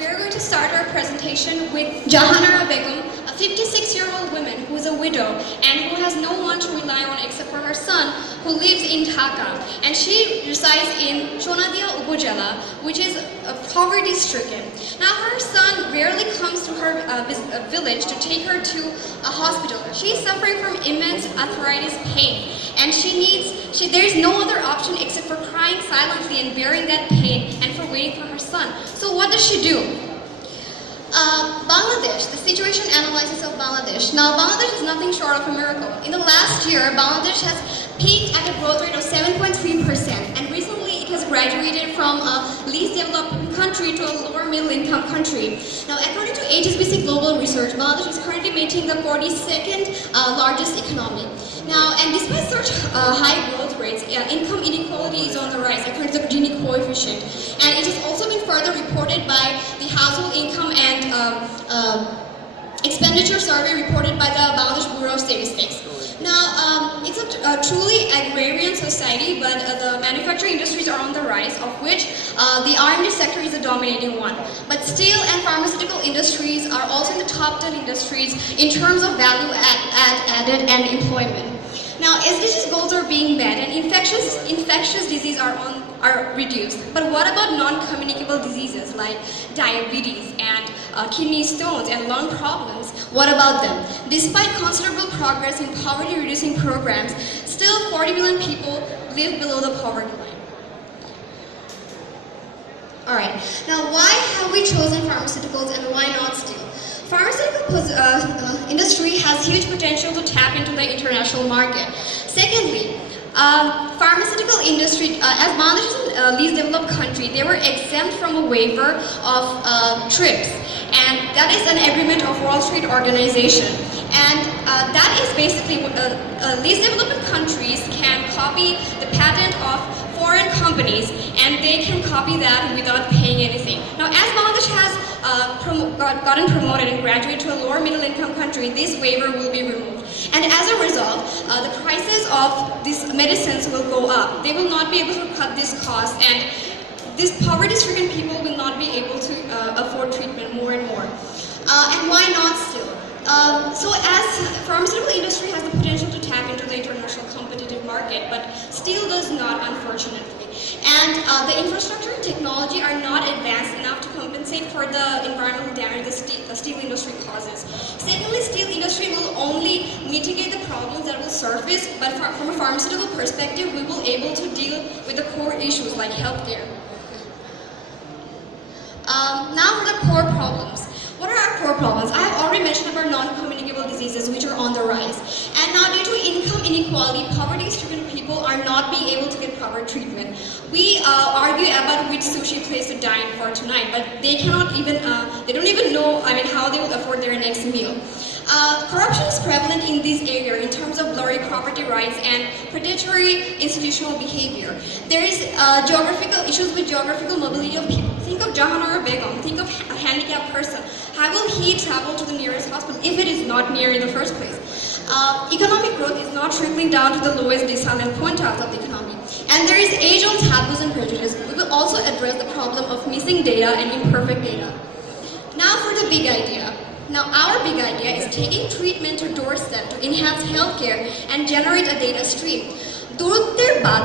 We are going to start our presentation with Jahanara Begum, a 56-year-old woman who is a widow and who has no one to rely on except for her son, who lives in Dhaka. And she resides in Sonadia Upojela, which is poverty-stricken. Now, her son rarely comes to her village to take her to a hospital. She is suffering from immense arthritis pain, and there is no other option except for crying silently and bearing that pain and for waiting for her son. So what does she do? Bangladesh, the situation analysis of Bangladesh. Now, Bangladesh is nothing short of a miracle. In the last year, Bangladesh has peaked at a growth rate of 7.3%, and recently it has graduated from a least developed country to a lower middle income country. Now, according to HSBC Global Research, Bangladesh is currently maintaining the 42nd largest economy. Now, and despite such high growth rates, income inequality is on the rise according to the Gini coefficient, and it has also been further reported by the household income and expenditure survey reported by the Bangladesh Bureau of Statistics. Now, it's a truly agrarian society, but the manufacturing industries are on the rise, of which the R&D sector is the dominating one. But steel and pharmaceutical industries are also in the top 10 industries in terms of value added and employment. Now, SDGs goals are being met and infectious diseases are reduced. But what about non-communicable diseases like diabetes and kidney stones and lung problems? What about them? Despite considerable progress in poverty-reducing programs, still 40 million people live below the poverty line. Alright, now why have we chosen pharmaceuticals and why not steel? Pharmaceutical industry has huge potential to tap into the international market. Secondly, pharmaceutical industry, as Bangladesh is a least developed country, they were exempt from a waiver of TRIPS, and that is an agreement of World Trade Organization. And that is basically least developed countries can copy the patent of foreign companies, and they can copy that without paying anything. Now, as Bangladesh has gotten promoted and graduated to a lower middle income country, this waiver will be removed. And as a result, the prices of these medicines will go up. They will not be able to cut this cost, and these poverty-stricken people will not be able to afford treatment more and more. And why not steel? So as pharmaceutical industry has the potential to tap into the international competitive market, but steel does not, unfortunately. And the infrastructure and technology are not advanced enough to compensate for the environmental damage the steel industry causes. Secondly, steel industry will only mitigate the problems that will surface, but from a pharmaceutical perspective, we will able to deal with the core issues like healthcare. Now for the core problems. What are our core problems? I have already mentioned about non-communicable diseases which are on the rise. And now due to income inequality, poverty-stricken people are not being able to get proper treatment. We argue about which sushi place to dine for tonight, but they cannot even, they don't even know, how they will afford their next meal. Corruption is prevalent in this area in terms of blurry property rights and predatory institutional behavior. There is geographical issues with geographical mobility of people. Think of Jahanara Begum, think of a handicapped person. How will he travel to the nearest hospital if it is not near in the first place? Economic growth is not trickling down to the lowest decile and quintiles of the economy. And there is age-old taboos and prejudice. We will also address the problem of missing data and imperfect data. Now for the big idea. Now, our big idea is taking treatment to doorstep to enhance healthcare and generate a data stream.